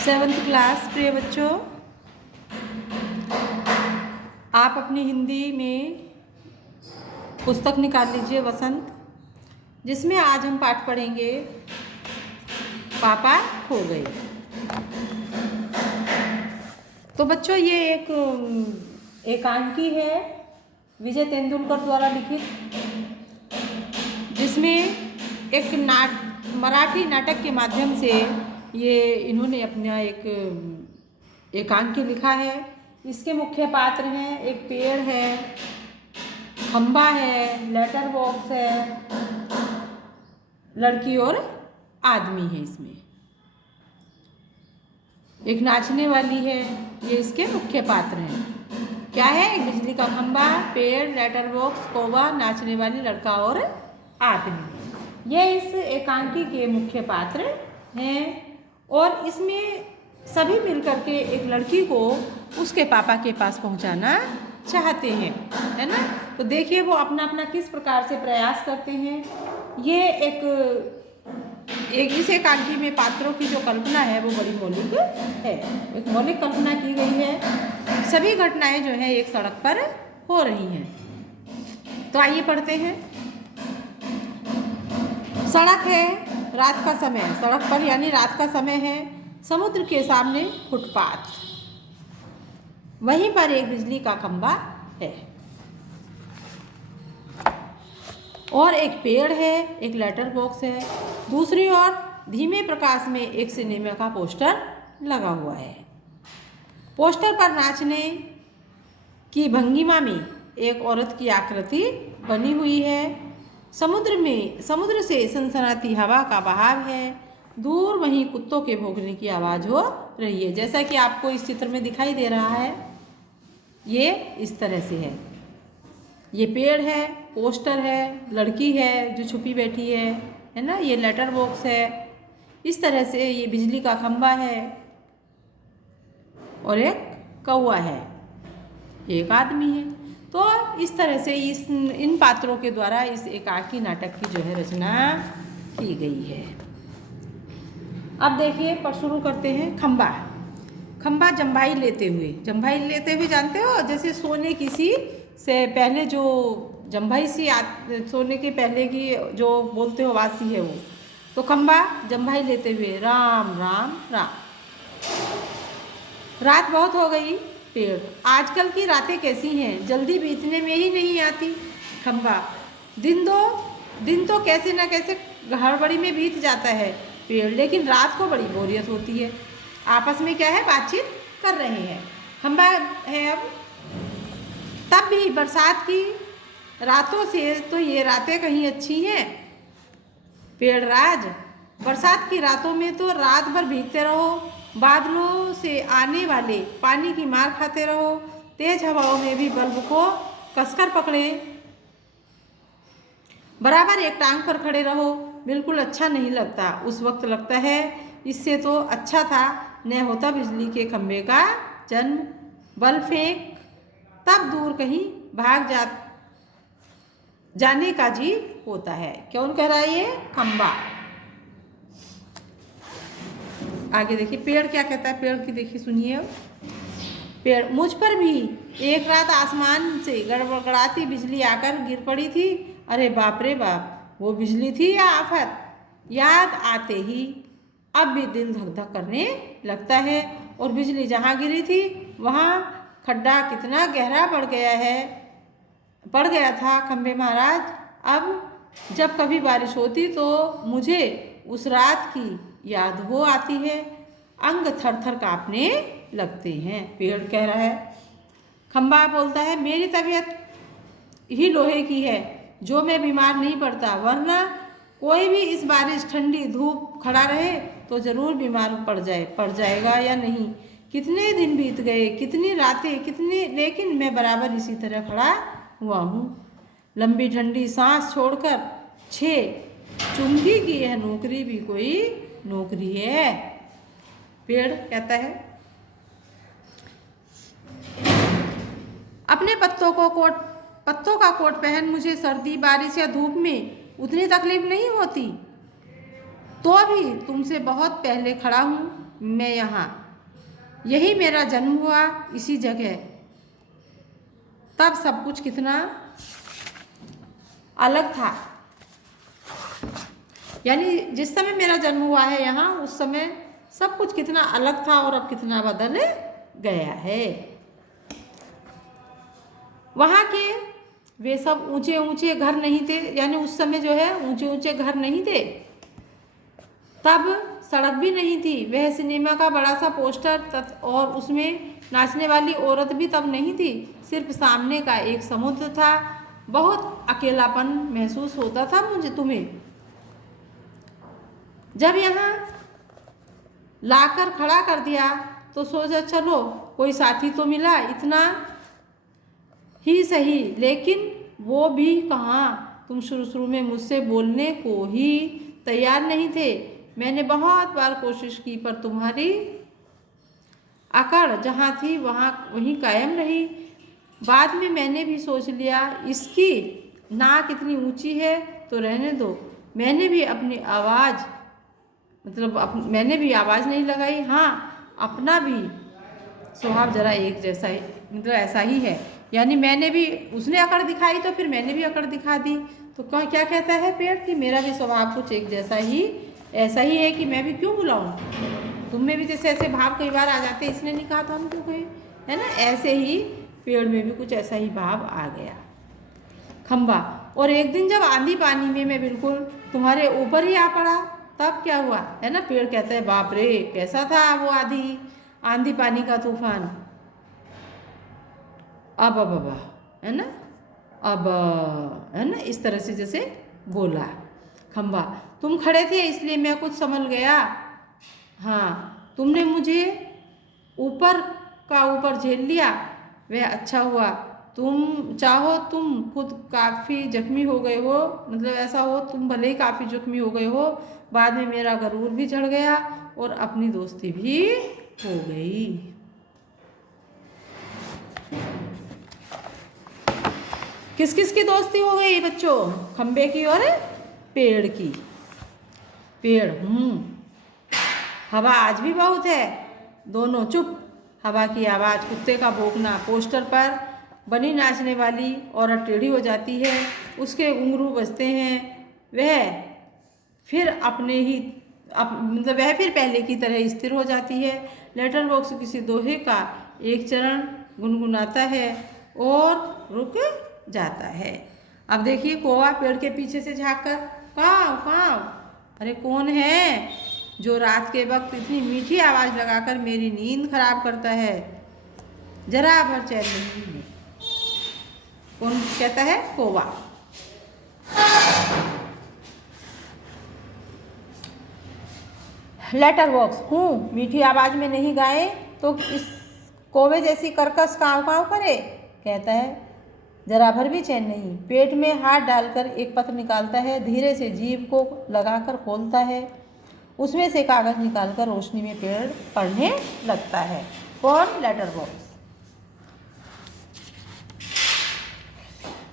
Seventh class प्रिय बच्चों, आप अपनी हिंदी में पुस्तक निकाल लीजिए वसंत, जिसमें आज हम पाठ पढ़ेंगे पापा खो गए। तो बच्चों ये एक एकांकी है विजय तेंदुलकर द्वारा लिखित, जिसमें एक मराठी नाटक के माध्यम से ये इन्होंने अपना एक एकांकी लिखा है। इसके मुख्य पात्र हैं, एक पेड़ है, खंबा है, लेटर बॉक्स है, लड़की और आदमी है। इसमें एक नाचने वाली है, ये इसके मुख्य पात्र हैं। क्या है? एक बिजली का खंबा, पेड़, लेटर बॉक्स, कौवा, नाचने वाली, लड़का और आदमी, ये इस एकांकी के मुख्य पात्र हैं। और इसमें सभी मिलकर के एक लड़की को उसके पापा के पास पहुंचाना चाहते हैं, है ना। तो देखिए वो अपना अपना किस प्रकार से प्रयास करते हैं। ये एक इस एकांकी में पात्रों की जो कल्पना है वो बड़ी मौलिक है, एक मौलिक कल्पना की गई है। सभी घटनाएं जो है एक सड़क पर हो रही हैं। तो आइए पढ़ते हैं। सड़क है, रात का समय, सड़क पर यानी रात का समय है। समुद्र के सामने फुटपाथ, वहीं पर एक बिजली का खंबा है और एक पेड़ है, एक लेटर बॉक्स है। दूसरी ओर धीमे प्रकाश में एक सिनेमा का पोस्टर लगा हुआ है। पोस्टर पर नाचने की भंगिमा में एक औरत की आकृति बनी हुई है। समुद्र से सनसनाती हवा का बहाव है। दूर वहीं कुत्तों के भौंकने की आवाज़ हो रही है, जैसा कि आपको इस चित्र में दिखाई दे रहा है। ये इस तरह से है, ये पेड़ है, पोस्टर है, लड़की है जो छुपी बैठी है ना, ये लेटर बॉक्स है। इस तरह से ये बिजली का खंबा है और एक कौवा है, एक आदमी है। तो इस तरह से इन पात्रों के द्वारा इस एकांकी नाटक की जो है रचना की गई है। अब देखिए शुरू करते हैं। खंबा जम्भाई लेते हुए जानते हो, जैसे सोने किसी से पहले जो जम्भाई सी सोने के पहले की जो बोलते हो वासी है वो। तो खंबा जम्भाई लेते हुए राम राम राम। रात बहुत हो गई। पेड़, आजकल की रातें कैसी हैं, जल्दी बीतने में ही नहीं आती। खंबा, दिन तो कैसे न कैसे हड़बड़ी में बीत जाता है। पेड़, लेकिन रात को बड़ी बोरियत होती है। आपस में क्या है, बातचीत कर रहे हैं। खंबा है, अब तब भी बरसात की रातों से तो ये रातें कहीं अच्छी हैं। पेड़ राज, बरसात की रातों में तो रात भर भीगते रहो, बादलों से आने वाले पानी की मार खाते रहो, तेज हवाओं में भी बल्ब को कसकर पकड़े, बराबर एक टांग पर खड़े रहो। बिल्कुल अच्छा नहीं लगता। उस वक्त लगता है इससे तो अच्छा था न होता बिजली के खंभे का जन्म। बल्ब फेंक, तब दूर कहीं भाग जाने का जी होता है। कौन कह रहा है? ये खंबा। आगे देखिए पेड़ क्या कहता है। पेड़ की देखिए, सुनिए। पेड़, मुझ पर भी एक रात आसमान से गड़गड़ाती बिजली आकर गिर पड़ी थी। अरे बाप रे बाप, वो बिजली थी या आफत? याद आते ही अब भी दिल धक धक करने लगता है। और बिजली जहाँ गिरी थी वहाँ खड्डा कितना गहरा पड़ गया था खंबे महाराज। अब जब कभी बारिश होती तो मुझे उस रात की याद हो आती है, अंग थर थर काँपने लगते हैं। पेड़ कह रहा है। खंबा बोलता है, मेरी तबीयत ही लोहे की है जो मैं बीमार नहीं पड़ता, वरना कोई भी इस बारिश ठंडी धूप खड़ा रहे तो ज़रूर बीमार पड़ जाएगा या नहीं। कितने दिन बीत गए, कितनी रातें, लेकिन मैं बराबर इसी तरह खड़ा हुआ हूँ। लंबी ठंडी सांस छोड़कर चुंगी की यह नौकरी भी कोई नौकरी है। पेड़ कहता है, अपने पत्तों का कोट पहन मुझे सर्दी, बारिश या धूप में उतनी तकलीफ नहीं होती, तो भी तुमसे बहुत पहले खड़ा हूँ। मैं यहाँ, यही मेरा जन्म हुआ, इसी जगह। तब सब कुछ कितना अलग था। यानी जिस समय मेरा जन्म हुआ है यहाँ, उस समय सब कुछ कितना अलग था और अब कितना बदल गया है। वहाँ के वे सब ऊंचे ऊंचे घर नहीं थे, यानी उस समय जो है ऊंचे ऊंचे घर नहीं थे। तब सड़क भी नहीं थी। वह सिनेमा का बड़ा सा पोस्टर और उसमें नाचने वाली औरत भी तब नहीं थी। सिर्फ सामने का एक समुद्र था। बहुत अकेलापन महसूस होता था मुझे तुम्हें। जब यहाँ लाकर खड़ा कर दिया तो सोचा चलो कोई साथी तो मिला, इतना ही सही। लेकिन वो भी कहाँ, तुम शुरू शुरू में मुझसे बोलने को ही तैयार नहीं थे। मैंने बहुत बार कोशिश की पर तुम्हारी अकड़ जहाँ थी वहाँ वहीं कायम रही। बाद में मैंने भी सोच लिया इसकी नाक इतनी ऊंची है तो रहने दो। मैंने भी अपनी आवाज़ मैंने भी आवाज़ नहीं लगाई। हाँ, अपना भी स्वभाव जरा एक जैसा ही, मतलब ऐसा ही है। यानी मैंने भी, उसने अकड़ दिखाई तो फिर मैंने भी अकड़ दिखा दी। तो क्या कहता है पेड़ कि मेरा भी स्वभाव कुछ एक जैसा ही ऐसा ही है कि मैं भी क्यों बुलाऊं। तुम में भी जैसे ऐसे भाव कई बार आ जाते, इसने नहीं कहा तो हम क्यों कहें, है ना। ऐसे ही पेड़ में भी कुछ ऐसा ही भाव आ गया। खंबा, और एक दिन जब आंधी पानी में मैं बिल्कुल तुम्हारे ऊपर ही आ पड़ा, तब क्या हुआ, है ना। पेड़ कहता है बाप रे कैसा था वो आंधी पानी का तूफान। अब है ना, अब है ना, इस तरह से जैसे बोला। खंबा, तुम खड़े थे इसलिए मैं कुछ समझ गया। हाँ, तुमने मुझे ऊपर झेल लिया, वह अच्छा हुआ। तुम चाहो तुम खुद काफ़ी जख्मी हो गए हो, मतलब ऐसा हो तुम भले ही काफ़ी जख्मी हो गए हो। बाद में मेरा गरूर भी झड़ गया और अपनी दोस्ती भी हो गई। किस किस की दोस्ती हो गई बच्चों, खंबे की और पेड़ की। पेड़, हवा आज भी बहुत है, दोनों चुप। हवा की आवाज़, कुत्ते का भौंकना, पोस्टर पर बनी नाचने वाली औरत टेढ़ी हो जाती है, उसके घुंघरू बजते हैं। वह फिर मतलब वह फिर पहले की तरह स्थिर हो जाती है। लेटर बॉक्स किसी दोहे का एक चरण गुनगुनाता है और रुक जाता है। अब देखिए कौवा पेड़ के पीछे से झांककर काव काव, अरे कौन है जो रात के वक्त इतनी मीठी आवाज़ लगाकर मेरी नींद खराब करता है, जरा भर चैन नहीं है। कौन कहता है, कौवा। लेटर बॉक्स, मीठी आवाज़ में नहीं गाए तो इस कौवे जैसी कर्कश काव काव करे, कहता है जरा भर भी चैन नहीं। पेट में हाथ डालकर एक पत्र निकालता है, धीरे से जीभ को लगाकर खोलता है, उसमें से कागज़ निकालकर रोशनी में पेड़ पढ़ने लगता है। कौन, लेटर बॉक्स।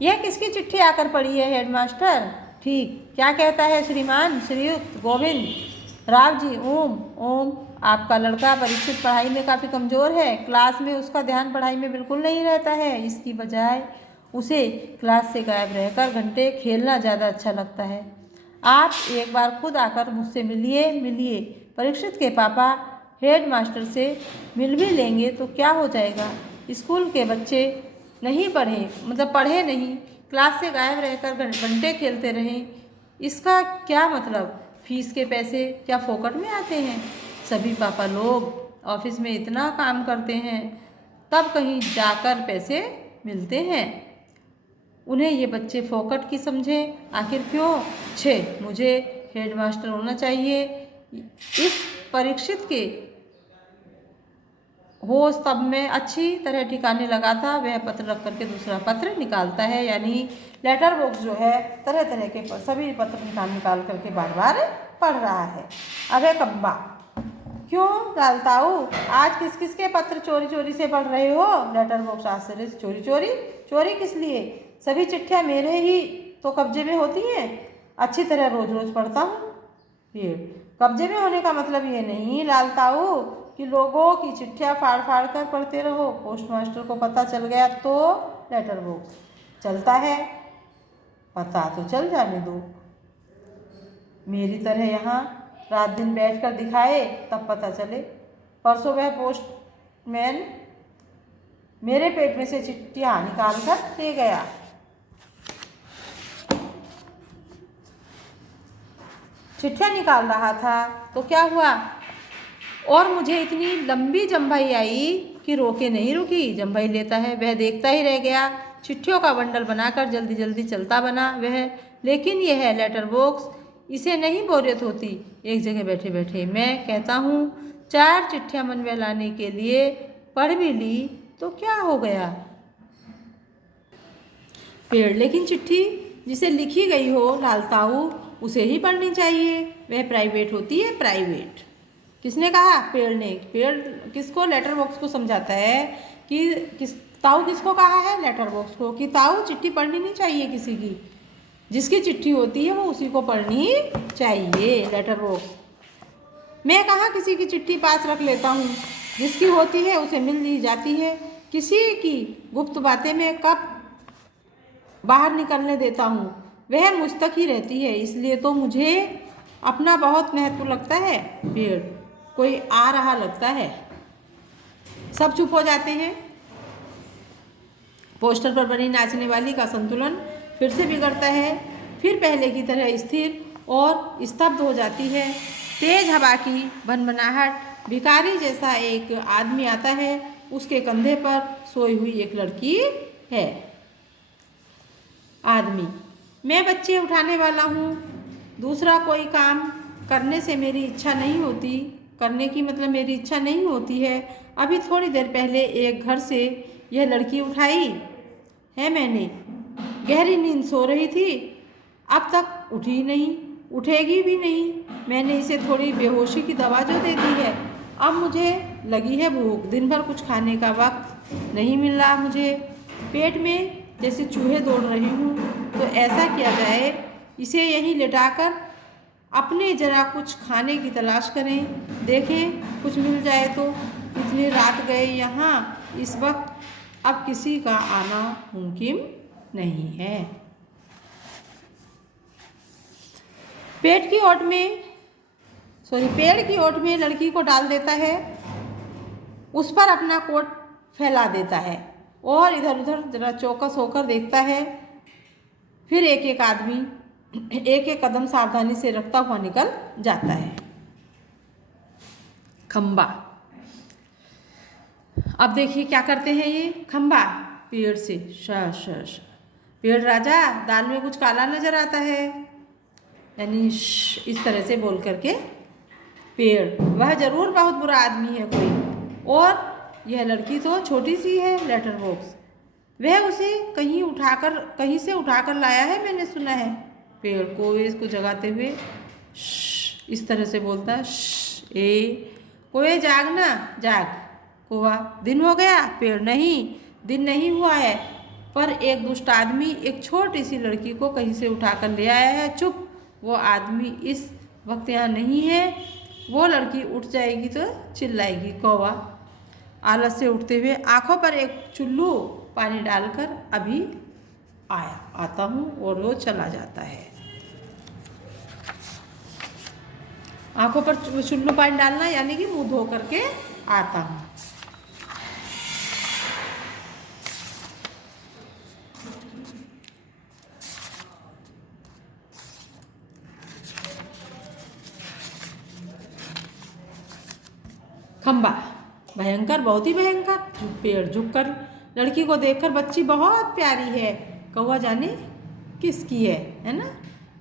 यह किसकी चिट्ठी आकर पड़ी है हेडमास्टर। ठीक, क्या कहता है श्रीमान श्रीयुक्त गोविंद राव जी। ओम, आपका लड़का परीक्षित पढ़ाई में काफ़ी कमज़ोर है। क्लास में उसका ध्यान पढ़ाई में बिल्कुल नहीं रहता है। इसकी बजाय उसे क्लास से गायब रहकर घंटे खेलना ज़्यादा अच्छा लगता है। आप एक बार खुद आकर मुझसे मिलिए। परीक्षित के पापा हेडमास्टर से मिल भी लेंगे तो क्या हो जाएगा। स्कूल के बच्चे नहीं पढ़े नहीं, क्लास से गायब रहकर घंटे खेलते रहें, इसका क्या मतलब। फीस के पैसे क्या फोकट में आते हैं। सभी पापा लोग ऑफिस में इतना काम करते हैं, तब कहीं जाकर पैसे मिलते हैं। उन्हें ये बच्चे फोकट की समझें, आखिर क्यों। मुझे हेडमास्टर होना चाहिए। इस परीक्षित के होश तब में अच्छी तरह ठिकाने लगा था। वह पत्र रख करके दूसरा पत्र निकालता है, यानी लेटर बॉक्स जो है तरह तरह के सभी पत्र निकाल करके बार बार पढ़ रहा है। अबे कब्बा, क्यों लालताऊ, आज किस किस के पत्र चोरी चोरी से पढ़ रहे हो। लेटर बॉक्स आश्चर्य से, चोरी किस लिए। सभी चिट्ठियाँ मेरे ही तो कब्जे में होती हैं, अच्छी तरह रोज रोज पढ़ता हूँ। पेड़ कब्जे में होने का मतलब ये नहीं लाल ताऊ कि लोगों की चिट्ठियाँ फाड़ फाड़ कर पढ़ते रहो। पोस्ट मास्टर को पता चल गया तो लेटर बॉक्स चलता है, पता तो चल जाने दो। मेरी तरह यहाँ रात दिन बैठ कर दिखाए तब पता चले। परसों वह पोस्टमैन मेरे पेट में से चिट्ठियाँ निकाल कर ले गया। चिट्ठियाँ निकाल रहा था तो क्या हुआ, और मुझे इतनी लंबी जम्भाई आई कि रोके नहीं रुकी। जम्भाई लेता है वह देखता ही रह गया। चिट्ठियों का बंडल बनाकर जल्दी जल्दी चलता बना वह। लेकिन यह है लेटर बॉक्स, इसे नहीं बोरियत होती एक जगह बैठे बैठे। मैं कहता हूँ 4 चिट्ठियाँ मन में लाने के लिए पढ़ भी ली तो क्या हो गया। पेड़ लेकिन चिट्ठी जिसे लिखी गई हो लाल ताऊ उसे ही पढ़नी चाहिए, वह प्राइवेट होती है, प्राइवेट। किसने कहा? पेड़ ने। पेड़ किसको? लेटर बॉक्स को समझाता है कि ताऊ किसको कहा है? लेटर बॉक्स को, कि ताऊ चिट्ठी पढ़नी नहीं चाहिए किसी की, जिसकी चिट्ठी होती है वो उसी को पढ़नी चाहिए। Letter box. मैं कहाँ किसी की चिट्ठी पास रख लेता हूँ, जिसकी होती है उसे मिल दी जाती है। किसी की गुप्त बातें मैं कब बाहर निकलने देता हूँ, वह मुझ तक ही रहती है, इसलिए तो मुझे अपना बहुत महत्व लगता है। पेड़ कोई आ रहा लगता है, सब चुप हो जाते हैं। पोस्टर पर बनी नाचने वाली का संतुलन फिर से बिगड़ता है, फिर पहले की तरह स्थिर और स्तब्ध हो जाती है। तेज हवा की भनभनाहट, भिखारी जैसा एक आदमी आता है, उसके कंधे पर सोई हुई एक लड़की है। आदमी: मैं बच्चे उठाने वाला हूँ, दूसरा कोई काम करने से मेरी इच्छा नहीं होती, करने की मतलब मेरी इच्छा नहीं होती है। अभी थोड़ी देर पहले एक घर से यह लड़की उठाई है मैंने, गहरी नींद सो रही थी, अब तक उठी नहीं, उठेगी भी नहीं। मैंने इसे थोड़ी बेहोशी की दवा जो दे दी है। अब मुझे लगी है भूख, दिन भर कुछ खाने का वक्त नहीं मिल रहा मुझे, पेट में जैसे चूहे दौड़ रही हूँ। तो ऐसा किया जाए, इसे यहीं लेटाकर अपने जरा कुछ खाने की तलाश करें, देखें कुछ मिल जाए तो। इतनी रात गए यहाँ, इस वक्त अब किसी का आना मुमकिन नहीं है। पेड़ की ओट में लड़की को डाल देता है, उस पर अपना कोट फैला देता है और इधर उधर जरा चौकस होकर देखता है। फिर एक एक आदमी एक एक कदम सावधानी से रखता हुआ निकल जाता है। खंबा। अब देखिए क्या करते हैं ये खंबा। पेड़ से श पेड़ राजा, दाल में कुछ काला नजर आता है, यानी इस तरह से बोल करके पेड़, वह जरूर बहुत बुरा आदमी है कोई, और यह लड़की तो छोटी सी है लेटर बॉक्स, वह उसे कहीं से उठाकर लाया है, मैंने सुना है। पेड़ कोए को जगाते हुए इस तरह से बोलता है, कोए जागना, जाग। कौवा: दिन हो गया? पेड़: नहीं, दिन नहीं हुआ है, पर एक दुष्ट आदमी एक छोटी सी लड़की को कहीं से उठाकर ले आया है। चुप, वो आदमी इस वक्त यहाँ नहीं है, वो लड़की उठ जाएगी तो चिल्लाएगी। कौवा आलस से उठते हुए: आँखों पर एक चुल्लू पानी डालकर अभी आता हूँ, और वो चला जाता है। आँखों पर चुल्लू पानी डालना यानी कि मुंह धो करके आता हूँ। खंबा। भयंकर, बहुत ही भयंकर। पेड़ झुककर लड़की को देखकर: बच्ची बहुत प्यारी है। कौवा: जाने किसकी है ना,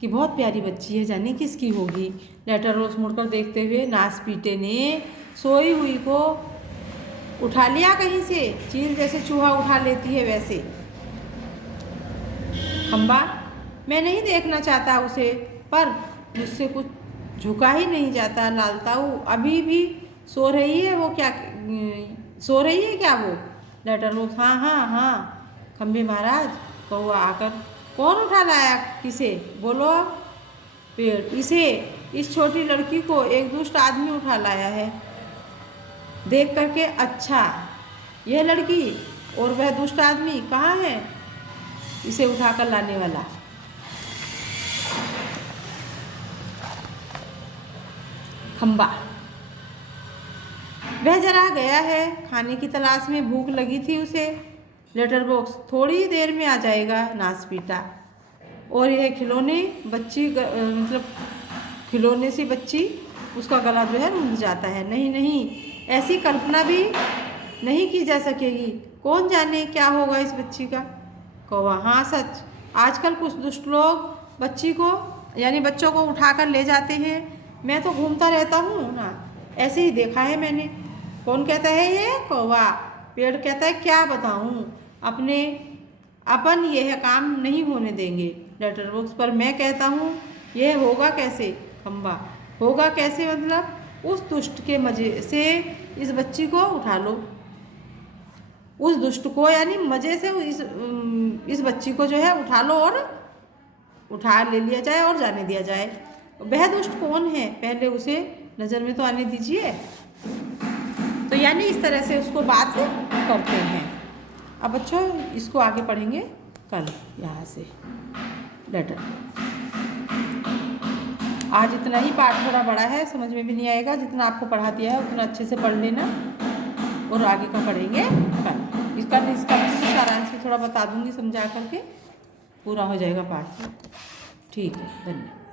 कि बहुत प्यारी बच्ची है, जाने किसकी होगी। लेटर रोज मुड़कर देखते हुए नास पीटे ने सोई हुई को उठा लिया कहीं से, चील जैसे चूहा उठा लेती है वैसे। खंबा: मैं नहीं देखना चाहता उसे, पर मुझसे कुछ झुका ही नहीं जाता। लाल ताऊ: अभी भी सो रही है वो? क्या सो रही है क्या वो? लेटर बॉक्स: हाँ हाँ हाँ। खंबे महाराज। कौवा आकर: कौन उठा लाया? किसे? बोलो अब। पेड़: इसे, इस छोटी लड़की को एक दुष्ट आदमी उठा लाया है। देख करके अच्छा, यह लड़की और वह दुष्ट आदमी कहाँ है इसे उठाकर लाने वाला। खंबा। वह जरा गया है खाने की तलाश में, भूख लगी थी उसे। लेटर बॉक्स थोड़ी देर में आ जाएगा नासपीटा। और यह खिलौने बच्ची मतलब खिलौने से बच्ची उसका गला जो है रुंध जाता है। नहीं नहीं, ऐसी कल्पना भी नहीं की जा सकेगी। कौन जाने क्या होगा इस बच्ची का। कौवा। हाँ सच, आजकल कुछ दुष्ट लोग बच्ची को यानी बच्चों को उठाकर ले जाते हैं। मैं तो घूमता रहता हूँ ना, ऐसे ही देखा है मैंने। कौन कहता है ये? कौवा। पेड़ कहता है क्या बताऊँ, अपन यह काम नहीं होने देंगे। लेटर बॉक्स पर मैं कहता हूँ यह होगा कैसे। खंबा। होगा कैसे मतलब उस दुष्ट के मजे से इस बच्ची को उठा लो। उस दुष्ट को यानी मजे से इस बच्ची को जो है उठा लो और उठा ले लिया जाए और जाने दिया जाए। वह दुष्ट कौन है पहले उसे नज़र में तो आने दीजिए। तो यानी इस तरह से उसको बात करते हैं। अब बच्चों इसको आगे पढ़ेंगे कल यहाँ से लेटर। आज इतना ही, पाठ थोड़ा बड़ा है, समझ में भी नहीं आएगा। जितना आपको पढ़ा दिया है उतना अच्छे से पढ़ लेना और आगे का पढ़ेंगे कल। इसका सारांश भी थोड़ा बता दूंगी समझा करके, पूरा हो जाएगा पाठ। ठीक है, धन्यवाद।